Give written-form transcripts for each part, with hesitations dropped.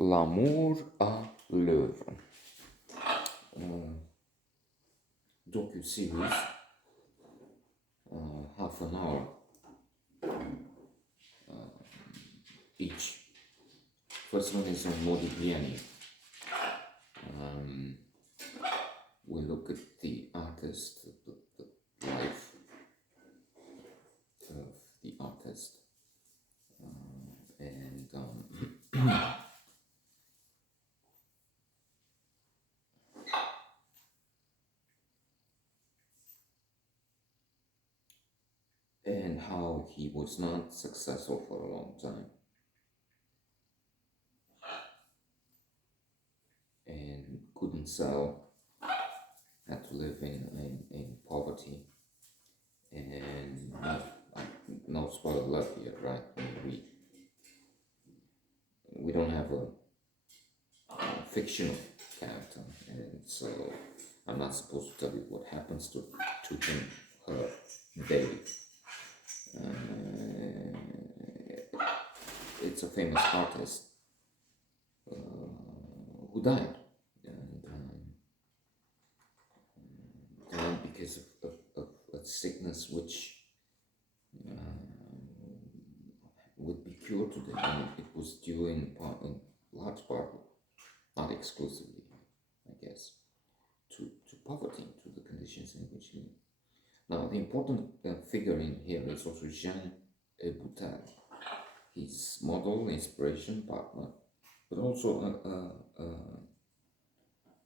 L'amour à l'œuvre. Docu-series, half an hour each. First one is on Modigliani. We look at the artist, the life of the artist, and and how he was not successful for a long time, and couldn't sell, had to live in poverty, and no spoiled love here, right? We don't have a fictional character, and so I'm not supposed to tell you what happens to him, her, daily. It's a famous artist who died, and died because of a sickness which would be cured today, and it was due in large part, not exclusively, I guess, to poverty, to the conditions in which he lived. Now, the important figure in here is also Jean Boutin, his model, inspiration, partner, but also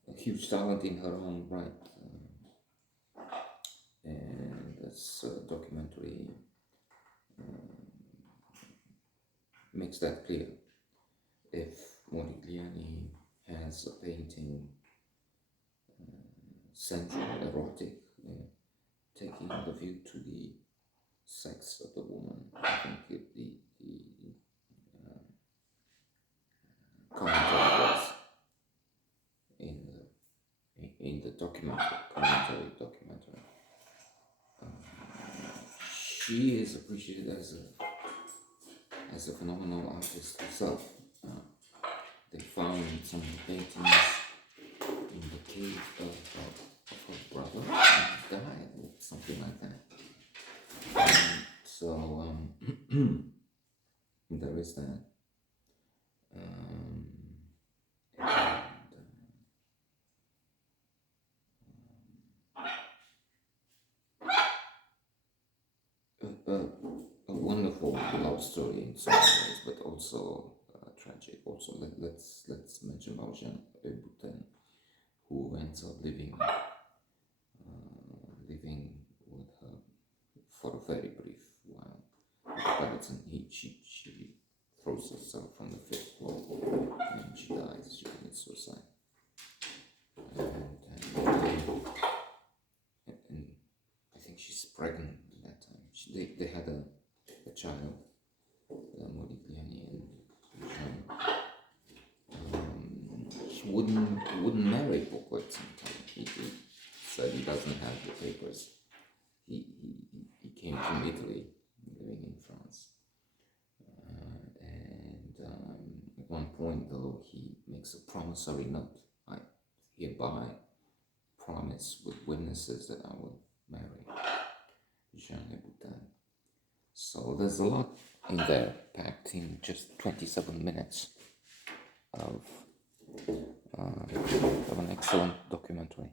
a huge talent in her own right. And this documentary makes that clear. If Modigliani has a painting sensual, erotic, taking the view to the sex of the woman, I think the commentary was in the commentary. She is appreciated as a phenomenal artist herself. They found some paintings in the cave of her brother, who died, or something like that. So there is that. A wonderful love story in some ways, but also tragic. Also, let's mention about Jean Boutin, who ends up living with her for a very brief while. But she throws herself from the fifth floor and she dies. She commits suicide. And I think she's pregnant at that time. They had a child, Modigliani and Jean. He wouldn't marry for quite some time. He said he doesn't have the papers. He came from Italy, living in France. And at one point, though, he makes a promissory note. I hereby promise with witnesses that I will marry Jean Boutin. So there's a lot in there, packed in just 27 minutes of an excellent documentary.